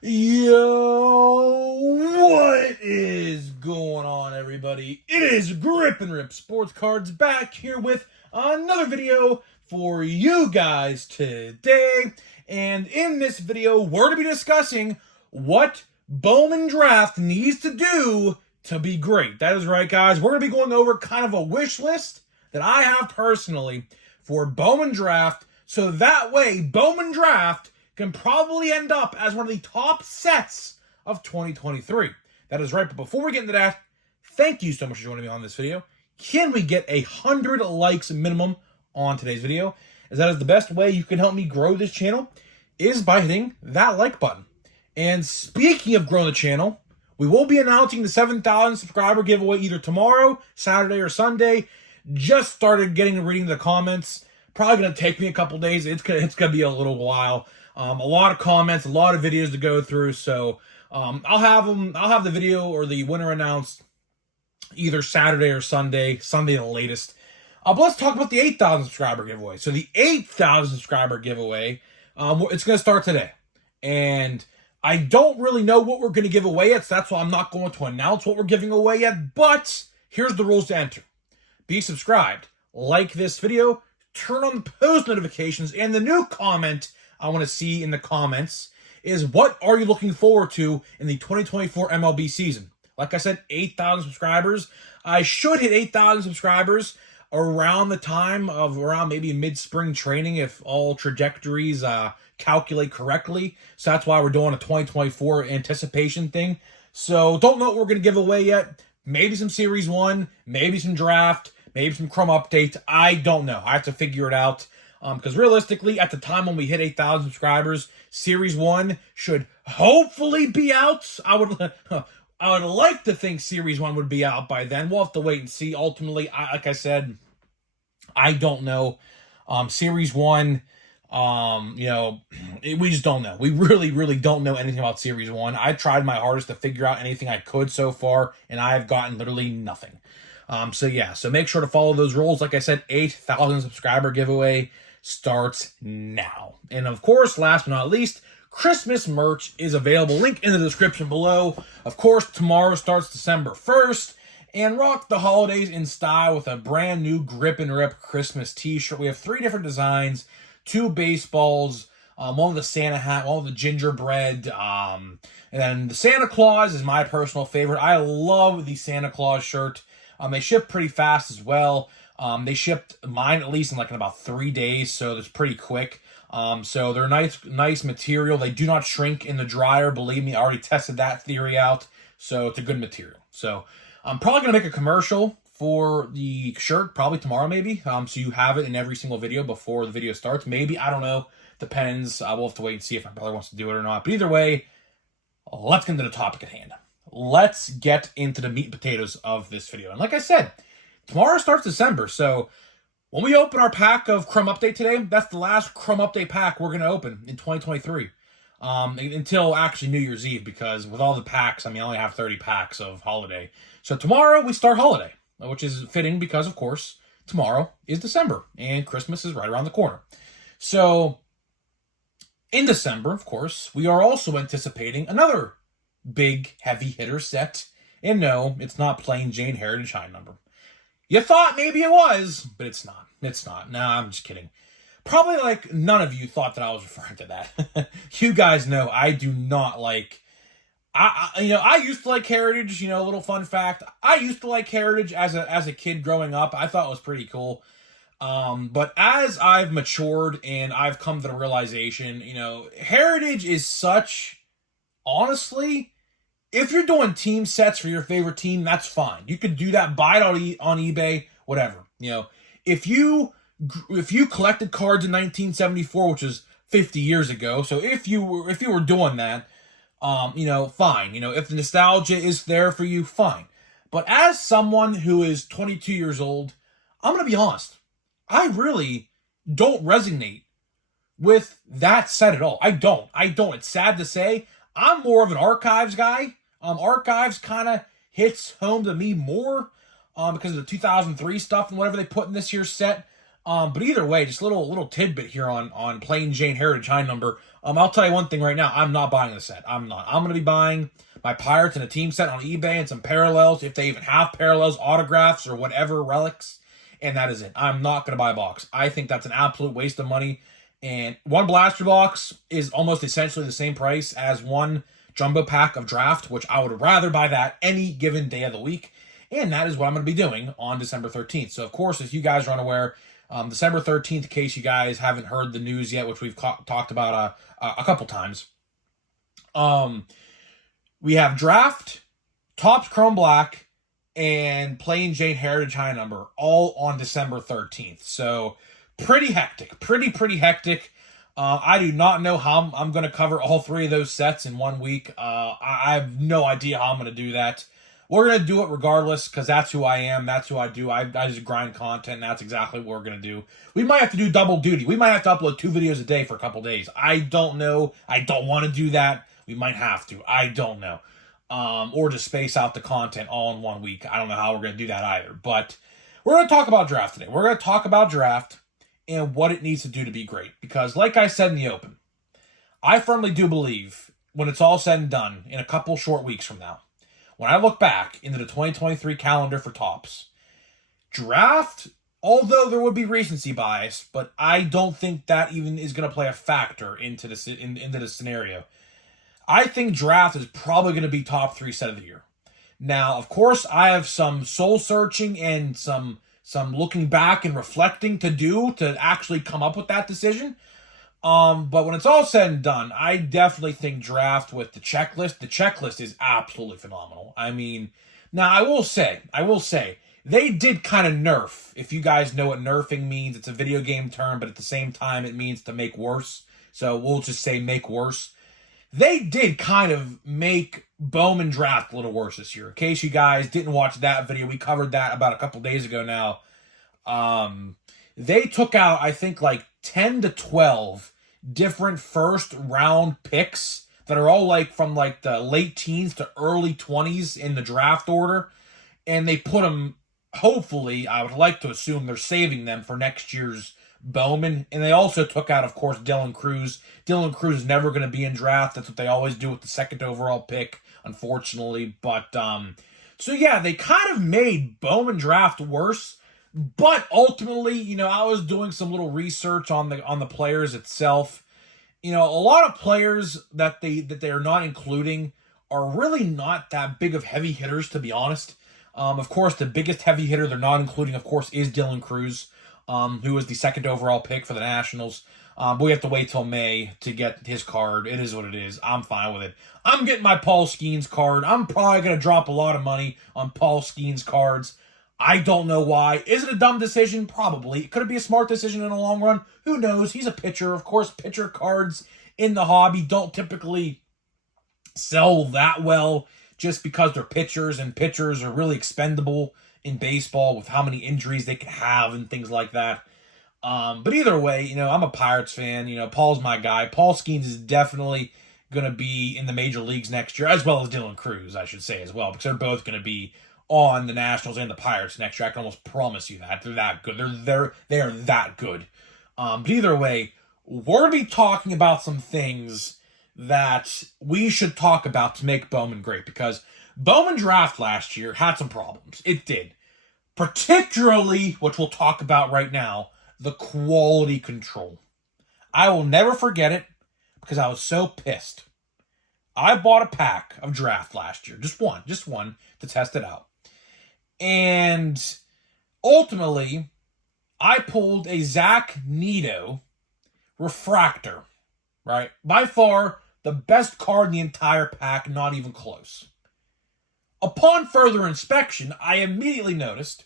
Yo, what is going on, everybody? It is Grip and Rip Sports Cards back here with another video for you guys today. And in this video, we're going to be discussing what Bowman Draft needs to do to be great. That is right, guys. We're going to be going over kind of a wish list that I have personally for Bowman Draft, so that way Bowman Draft can probably end up as one of the top sets of 2023. That is right, but before we get into that, thank you so much for joining me on this video. Can we get 100 likes minimum on today's video? As that is the best way you can help me grow this channel, is by hitting that like button. And speaking of growing the channel, we will be announcing the 7,000 subscriber giveaway either tomorrow, Saturday, or Sunday. Just started reading the comments. Probably going to take me a couple days. It's gonna be a little while. A lot of comments, a lot of videos to go through. So I'll have the video or the winner announced either Saturday or Sunday. Sunday the latest. But let's talk about the 8,000 subscriber giveaway. So the 8,000 subscriber giveaway, it's going to start today. And I don't really know what we're going to give away yet, so that's why I'm not going to announce what we're giving away yet. But here's the rules to enter. Be subscribed, like this video, turn on the post notifications, and the new comment I want to see in the comments is, what are you looking forward to in the 2024 MLB season? Like I said, 8,000 subscribers. I should hit 8,000 subscribers around the time of maybe mid-spring training if all trajectories calculate correctly. So that's why we're doing a 2024 anticipation thing. So don't know what we're going to give away yet. Maybe some Series 1, maybe some draft, maybe some Chrome updates. I don't know. I have to figure it out. Because realistically, at the time when we hit 8,000 subscribers, Series 1 should hopefully be out. I would like to think Series 1 would be out by then. We'll have to wait and see. Ultimately, like I said, I don't know. Series 1, we just don't know. We really don't know anything about Series 1. I tried my hardest to figure out anything I could so far, and I've gotten literally nothing. So make sure to follow those rules. Like I said, 8,000 subscriber giveaway starts now. And of course, last but not least, Christmas merch is available. Link in the description below. Of course, tomorrow starts December 1st. And rock the holidays in style with a brand new Grip and Rip Christmas t-shirt. We have 3 different designs, 2 baseballs, one with a Santa hat, one with a gingerbread. And then the Santa Claus is my personal favorite. I love the Santa Claus shirt. They ship pretty fast as well. They shipped mine at least in about 3 days, so it's pretty quick. So they're nice material. They do not shrink in the dryer. Believe me, I already tested that theory out. So it's a good material. So I'm probably going to make a commercial for the shirt, probably tomorrow maybe. So you have it in every single video before the video starts. Maybe, I don't know. Depends. We'll have to wait and see if my brother wants to do it or not. But either way, let's get into the topic at hand. Let's get into the meat and potatoes of this video. And like I said, tomorrow starts December. So when we open our pack of Chrome Update today, that's the last Chrome Update pack we're going to open in 2023. Until actually New Year's Eve, because with all the packs, I only have 30 packs of holiday. So tomorrow we start holiday, which is fitting because, of course, tomorrow is December and Christmas is right around the corner. So in December, of course, we are also anticipating another big heavy hitter set. And no, it's not plain Jane Heritage High number. You thought maybe it was, but it's not. It's not. No, I'm just kidding. Probably none of you thought that I was referring to that. You guys know I do not like. I used to like Heritage. A little fun fact. I used to like Heritage as a kid growing up. I thought it was pretty cool. But as I've matured and I've come to the realization, Heritage is such, honestly, if you're doing team sets for your favorite team, that's fine. You could do that, buy it on eBay, whatever. If you collected cards in 1974, which is 50 years ago, so if you were doing that, fine. If the nostalgia is there for you, fine. But as someone who is 22 years old, I'm going to be honest. I really don't resonate with that set at all. I don't. It's sad to say. I'm more of an Archives guy. Archives kind of hits home to me more because of the 2003 stuff and whatever they put in this year's set. But either way, just a little tidbit here on Plain Jane Heritage High Number. I'll tell you one thing right now. I'm not buying the set. I'm not. I'm going to be buying my Pirates and a team set on eBay and some parallels, if they even have parallels, autographs, or whatever, relics. And that is it. I'm not going to buy a box. I think that's an absolute waste of money. And one blaster box is almost essentially the same price as one jumbo pack of draft, which I would rather buy that any given day of the week. And that is what I'm going to be doing on December 13th. So, of course, if you guys are unaware, December 13th, in case you guys haven't heard the news yet, which we've talked about a couple times, we have Draft, Topps Chrome Black, and Plain Jane Heritage High Number all on December 13th. So, pretty hectic. Pretty hectic. I do not know how I'm going to cover all three of those sets in 1 week. I have no idea how I'm going to do that. We're going to do it regardless, because that's who I am. That's who I do. I just grind content, and that's exactly what we're going to do. We might have to do double duty. We might have to upload 2 videos a day for a couple days. I don't know. I don't want to do that. We might have to. I don't know. Or just space out the content all in 1 week. I don't know how we're going to do that either. But we're going to talk about draft today. We're going to talk about draft and what it needs to do to be great. Because like I said in the open, I firmly do believe when it's all said and done in a couple short weeks from now, when I look back into the 2023 calendar for Topps, draft, although there would be recency bias, but I don't think that even is going to play a factor into this into the scenario. I think draft is probably going to be top 3 set of the year. Now, of course, I have some soul searching and some looking back and reflecting to do to actually come up with that decision. But when it's all said and done, I definitely think draft with the checklist is absolutely phenomenal. I mean, now I will say, they did kind of nerf. If you guys know what nerfing means, it's a video game term, but at the same time, it means to make worse. So we'll just say make worse. They did kind of make Bowman Draft a little worse this year. In case you guys didn't watch that video, we covered that about a couple days ago now. They took out, I think, like 10 to 12 different first round picks that are all like from like the late teens to early 20s in the draft order. And they put them, hopefully, I would like to assume they're saving them for next year's Bowman. And they also took out, of course, Dylan Cruz. Dylan Cruz is never going to be in draft. That's what they always do with the second overall pick, unfortunately. But, so yeah, they kind of made Bowman Draft worse. But ultimately, I was doing some little research on the players itself. A lot of players that they are not including are really not that big of heavy hitters, to be honest. Of course, the biggest heavy hitter they're not including, of course, is Dylan Cruz, who was the second overall pick for the Nationals. But we have to wait till May to get his card. It is what it is. I'm fine with it. I'm getting my Paul Skeens card. I'm probably going to drop a lot of money on Paul Skeens cards. I don't know why. Is it a dumb decision? Probably. Could it be a smart decision in the long run? Who knows? He's a pitcher. Of course, pitcher cards in the hobby don't typically sell that well just because they're pitchers, and pitchers are really expendable in baseball with how many injuries they can have and things like that. But either way, I'm a Pirates fan. Paul's my guy. Paul Skeens is definitely going to be in the major leagues next year, as well as Dylan Cruz, I should say, as well, because they're both going to be on the Nationals and the Pirates next year. I can almost promise you that. They're that good. They are that good. But either way, we're going to be talking about some things that we should talk about to make Bowman great, because Bowman Draft last year had some problems. It did. Particularly, which we'll talk about right now, the quality control. I will never forget it because I was so pissed. I bought a pack of draft last year. Just one to test it out. And ultimately, I pulled a Zach Neto refractor, right? By far, the best card in the entire pack, not even close. Upon further inspection, I immediately noticed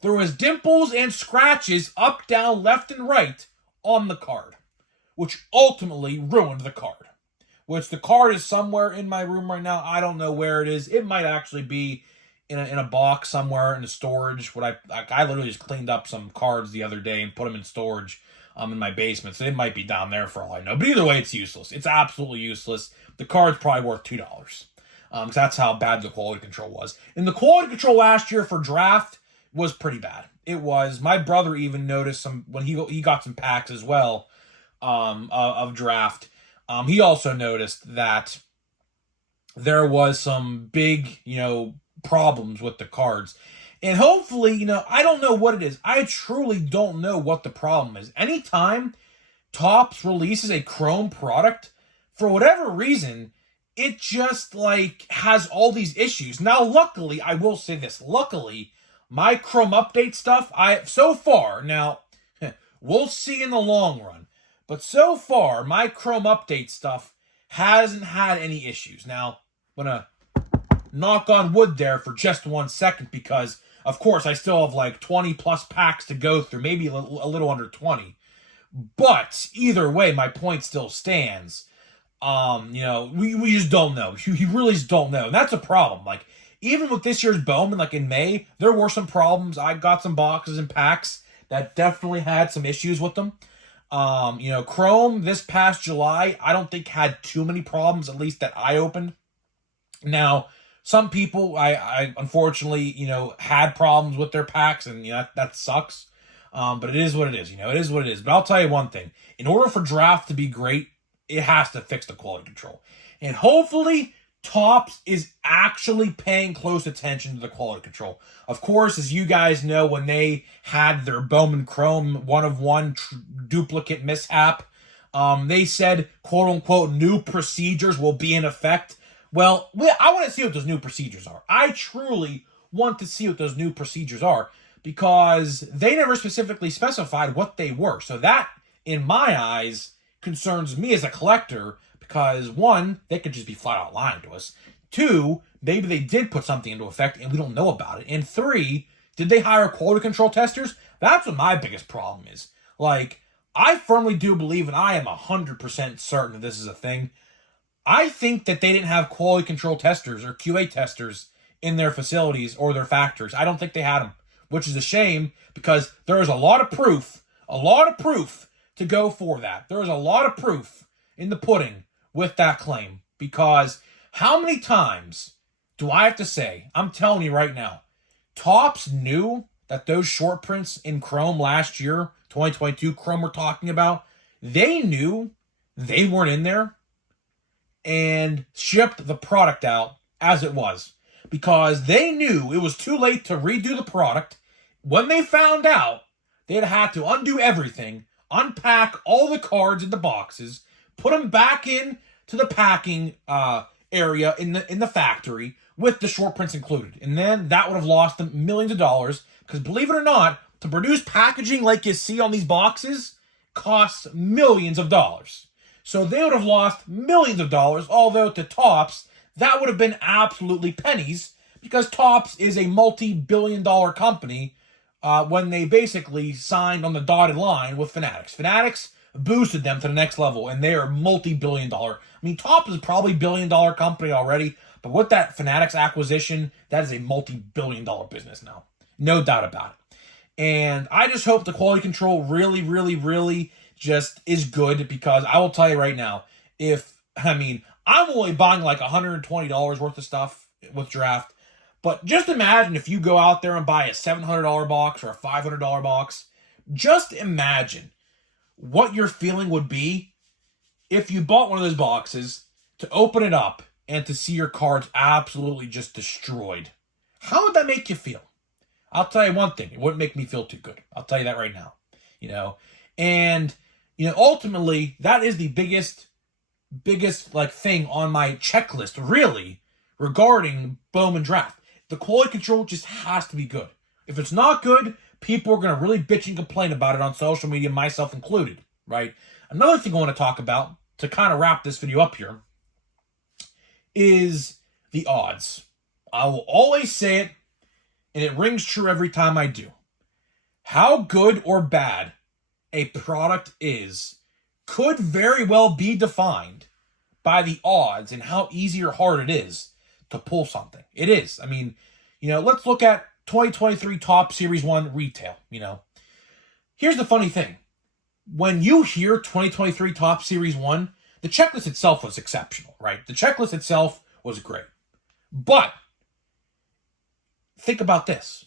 there was dimples and scratches up, down, left, and right on the card, which ultimately ruined the card. Which the card is somewhere in my room right now. I don't know where it is. It might actually be in a box somewhere in the storage. I literally just cleaned up some cards the other day and put them in storage in my basement. So it might be down there for all I know. But either way, it's useless. It's absolutely useless. The card's probably worth $2. Because that's how bad the quality control was. And the quality control last year for draft was pretty bad. It was. My brother even noticed some when he got some packs as well of draft. He also noticed that there was some big, problems with the cards. And hopefully, I don't know what it is. I truly don't know what the problem is. Anytime Topps releases a Chrome product, for whatever reason, it just has all these issues. Now, luckily, I will say this. Luckily, my Chrome update stuff, so far, now, we'll see in the long run, but so far, my Chrome update stuff hasn't had any issues. Now, I'm going to knock on wood there for just 1 second because, of course, I still have 20 plus packs to go through, maybe a little under 20. But either way, my point still stands. We just don't know. You really just don't know. And that's a problem. Even with this year's Bowman, in May, there were some problems. I got some boxes and packs that definitely had some issues with them. Chrome this past July, I don't think had too many problems, at least that I opened. Now, some people, I unfortunately, had problems with their packs, and that sucks. But it is what it is. It is what it is. But I'll tell you one thing: in order for draft to be great, it has to fix the quality control, and hopefully, Topps is actually paying close attention to the quality control. Of course, as you guys know, when they had their Bowman Chrome 1-of-1 duplicate mishap, they said, quote unquote, new procedures will be in effect. Well, I want to see what those new procedures are. I truly want to see what those new procedures are because they never specifically specified what they were. So that, in my eyes, concerns me as a collector because, one, they could just be flat out lying to us. Two, maybe they did put something into effect and we don't know about it. And three, did they hire quality control testers? That's what my biggest problem is. I firmly do believe, and I am 100% certain that this is a thing, I think that they didn't have quality control testers or QA testers in their facilities or their factories. I don't think they had them, which is a shame because there is a lot of proof to go for that. There is a lot of proof in the pudding with that claim because how many times do I have to say, I'm telling you right now, Topps knew that those short prints in Chrome last year, 2022 Chrome we're talking about, they knew they weren't in there and shipped the product out as it was because they knew it was too late to redo the product. When they found out, they'd had to undo everything, unpack all the cards in the boxes, put them back in to the packing area in the factory with the short prints included. And then that would have lost them millions of dollars because, believe it or not, to produce packaging like you see on these boxes costs millions of dollars. So they would have lost millions of dollars, although to Topps, that would have been absolutely pennies because Topps is a multi-billion-dollar company when they basically signed on the dotted line with Fanatics. Fanatics boosted them to the next level, and they are multi-billion-dollar. I mean, Topps is probably billion-dollar company already, but with that Fanatics acquisition, that is a multi-billion-dollar business now. No doubt about it. And I just hope the quality control really, really, really just is good because I will tell you right now, I'm only buying $120 worth of stuff with draft, but just imagine if you go out there and buy a $700 box or a $500 box. Just imagine what your feeling would be if you bought one of those boxes to open it up and to see your cards absolutely just destroyed. How would that make you feel? I'll tell you one thing. It wouldn't make me feel too good. I'll tell you that right now. And ultimately, that is the biggest thing on my checklist, really, regarding Bowman Draft. The quality control just has to be good. If it's not good, people are going to really bitch and complain about it on social media, myself included, right? Another thing I want to talk about, to kind of wrap this video up here, is the odds. I will always say it, and it rings true every time I do. How good or bad a product is could very well be defined by the odds and how easy or hard it is to pull something. It is. Let's look at 2023 Topps Series 1 retail. Here's the funny thing. When you hear 2023 Topps Series 1, the checklist itself was exceptional, right? The checklist itself was great. But think about this.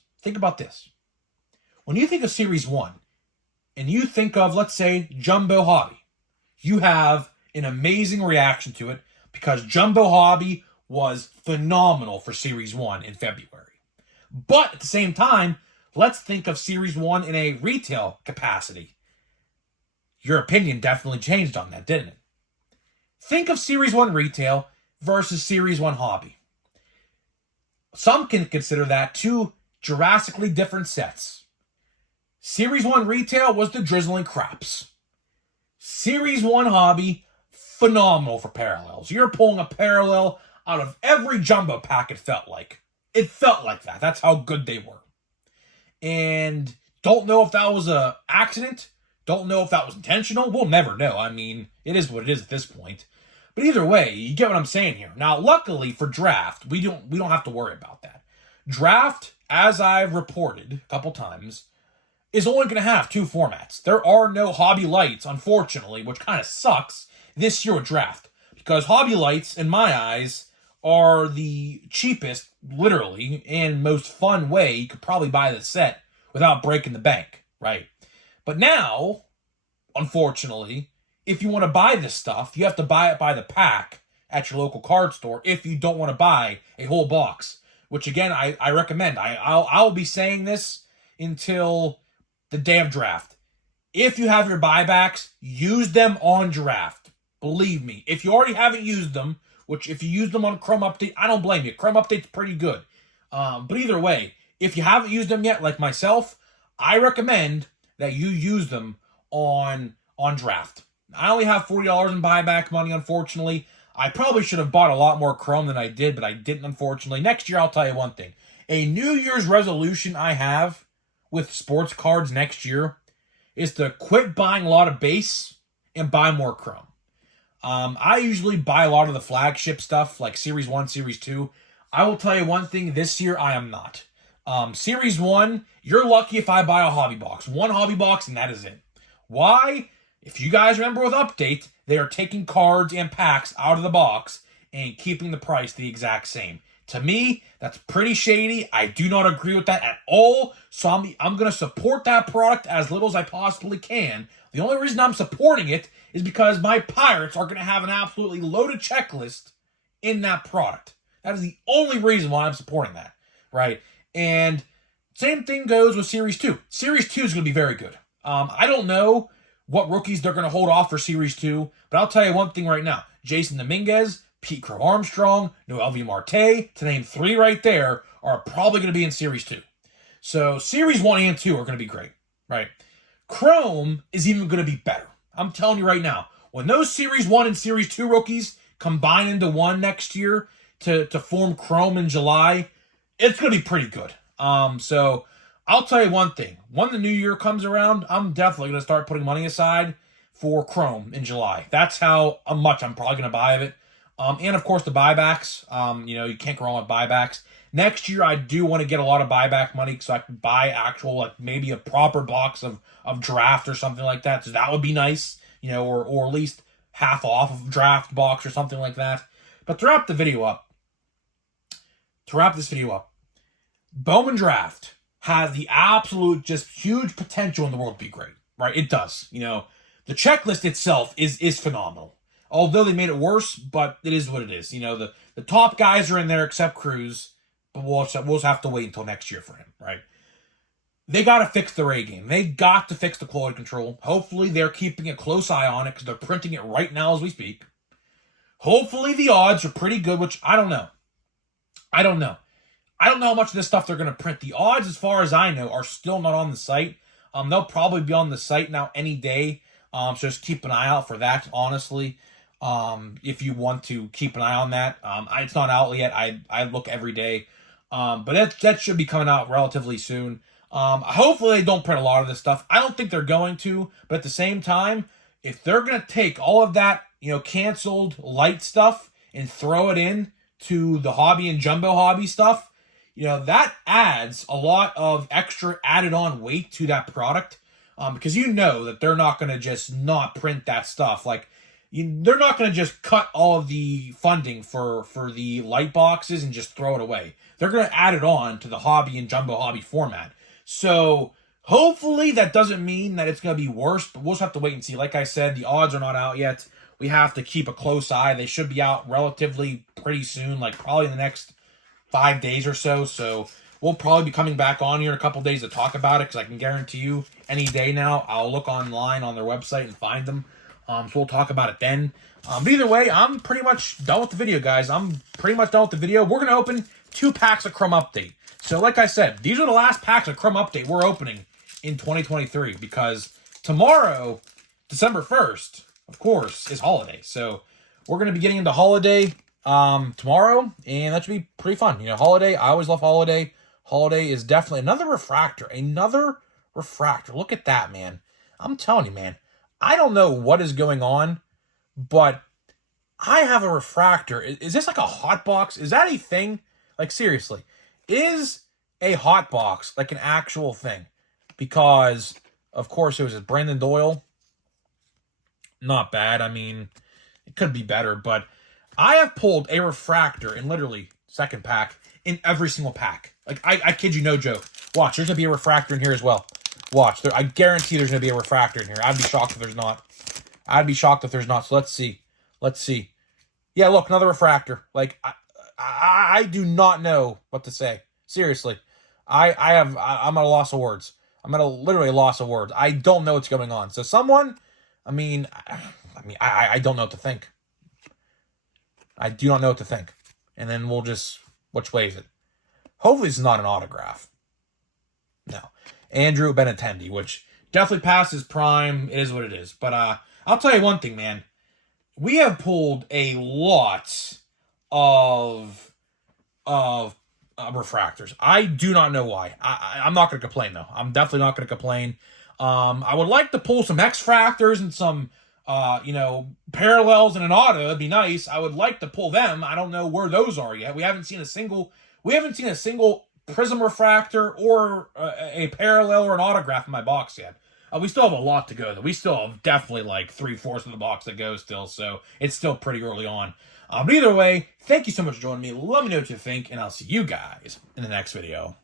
When you think of Series 1, and you think of, let's say, Jumbo Hobby, you have an amazing reaction to it because Jumbo Hobby was phenomenal for Series 1 in February. But at the same time, let's think of Series 1 in a retail capacity. Your opinion definitely changed on that, didn't it? Think of Series 1 retail versus Series 1 hobby. Some can consider that two drastically different sets. Series 1 retail was the drizzling craps. Series 1 hobby, phenomenal for parallels. You're pulling a parallel out of every jumbo pack, it felt like. It felt like that. That's how good they were. And don't know if that was an accident. Don't know if that was intentional. We'll never know. I mean, it is what it is at this point. But either way, you get what I'm saying here. Now, luckily for draft, we don't have to worry about that. Draft, as I've reported a couple times, is only going to have two formats. There are no Hobby Lights, unfortunately, which kind of sucks this year with draft. Because Hobby Lights, in my eyes, are the cheapest, literally, and most fun way you could probably buy the set without breaking the bank, right? But now, unfortunately, if you want to buy this stuff, you have to buy it by the pack at your local card store if you don't want to buy a whole box. Which, again, I recommend. I'll be saying this until the day of draft. If you have your buybacks, use them on draft. Believe me. If you already haven't used them, which if you use them on Chrome Update, I don't blame you. Chrome Update's pretty good. But either way, if you haven't used them yet, like myself, I recommend that you use them on draft. I only have $40 in buyback money, unfortunately. I probably should have bought a lot more Chrome than I did, but I didn't, unfortunately. Next year, I'll tell you one thing. A New Year's resolution I have with sports cards next year is to quit buying a lot of base and buy more Chrome. I usually buy a lot of the flagship stuff, like Series 1, Series 2. I will tell you one thing, this year I am not. Series 1, you're lucky if I buy a hobby box. One hobby box, and that is it. Why? If you guys remember with Update, they are taking cards and packs out of the box and keeping the price the exact same. To me, that's pretty shady. I do not agree with that at all. So I'm going to support that product as little as I possibly can. The only reason I'm supporting it is because my Pirates are going to have an absolutely loaded checklist in that product. That is the only reason why I'm supporting that, right? And same thing goes with Series 2. Series 2 is going to be very good. I don't know what rookies they're going to hold off for Series 2, but I'll tell you one thing right now. Jason Dominguez, Pete Crow Armstrong, Noel V. Marte, to name three right there, are probably going to be in Series 2. So Series 1 and 2 are going to be great, right? Chrome is even going to be better. I'm telling you right now, when those Series 1 and Series 2 rookies combine into one next year to form Chrome in July, it's going to be pretty good. So I'll tell you one thing. When the new year comes around, I'm definitely going to start putting money aside for Chrome in July. That's how much I'm probably going to buy of it. And, of course, the buybacks. You can't go wrong with buybacks. Next year, I do want to get a lot of buyback money so I can buy actual, like, maybe a proper box of draft or something like that. So that would be nice, or at least half off of draft box or something like that. But to wrap this video up, Bowman Draft has the absolute just huge potential in the world to be great, right? It does. The checklist itself is phenomenal. Although they made it worse, but it is what it is. The top guys are in there except Cruz, but we'll just have to wait until next year for him, right? They got to fix the Ray game. They got to fix the quality control. Hopefully they're keeping a close eye on it because they're printing it right now as we speak. Hopefully the odds are pretty good, which I don't know. I don't know how much of this stuff they're going to print. The odds, as far as I know, are still not on the site. They'll probably be on the site now any day. So just keep an eye out for that, honestly. If you want to keep an eye on that. It's not out yet. I look every day. But that should be coming out relatively soon. Hopefully they don't print a lot of this stuff. I don't think they're going to. But at the same time, if they're going to take all of that, canceled light stuff and throw it in to the hobby and jumbo hobby stuff, that adds a lot of extra added on weight to that product. Because that they're not going to just not print that stuff. Like, they're not going to just cut all of the funding for the light boxes and just throw it away. They're going to add it on to the hobby and jumbo hobby format. So Hopefully that doesn't mean that it's going to be worse, but we'll just have to wait and see. Like I said, the odds are not out yet. We have to keep a close eye. They should be out relatively pretty soon, like probably in the next 5 days or so. So we'll probably be coming back on here in a couple days to talk about it, because I can guarantee you any day now I'll look online on their website and find them. So we'll talk about it then. But either way, I'm pretty much done with the video, guys. I'm pretty much done with the video. We're going to open 2 packs of Chrome Update. So like I said, these are the last packs of Chrome Update we're opening in 2023, because tomorrow, December 1st, of course, is holiday. So we're going to be getting into holiday tomorrow, and that should be pretty fun. You know, holiday, I always love holiday. Holiday is definitely another refractor. Another refractor. Look at that, man. I'm telling you, man. I don't know what is going on, but I have a refractor. Is this like a hot box? Is that a thing? Like, seriously. Is a hot box like an actual thing? Because, of course, it was Brandon Doyle. Not bad. I mean, it could be better, but I have pulled a refractor in literally second pack in every single pack. Like, I kid you, no joke. Watch, there's going to be a refractor in here as well. Watch, I guarantee there's going to be a refractor in here. I'd be shocked if there's not. I'd be shocked if there's not. So let's see. Let's see. Yeah, look, another refractor. Like, I do not know what to say. Seriously. I'm at a loss of words. I'm at a literally loss of words. I don't know what's going on. So someone, I don't know what to think. I do not know what to think. And then we'll just, which way is it? Hopefully it's not an autograph. No. Andrew Benintendi, which definitely passes prime. It is what it is. But I'll tell you one thing, man. We have pulled a lot of refractors. I do not know why. I'm not going to complain, though. I'm definitely not going to complain. I would like to pull some X-Fractors and some, parallels in an auto. It'd be nice. I would like to pull them. I don't know where those are yet. We haven't seen a single Prism refractor or a parallel or an autograph in my box yet. We still have a lot to go, though. We still have definitely like 3/4 of the box that goes still, so it's still pretty early on. But either way, thank you so much for joining me. Let me know what you think, and I'll see you guys in the next video.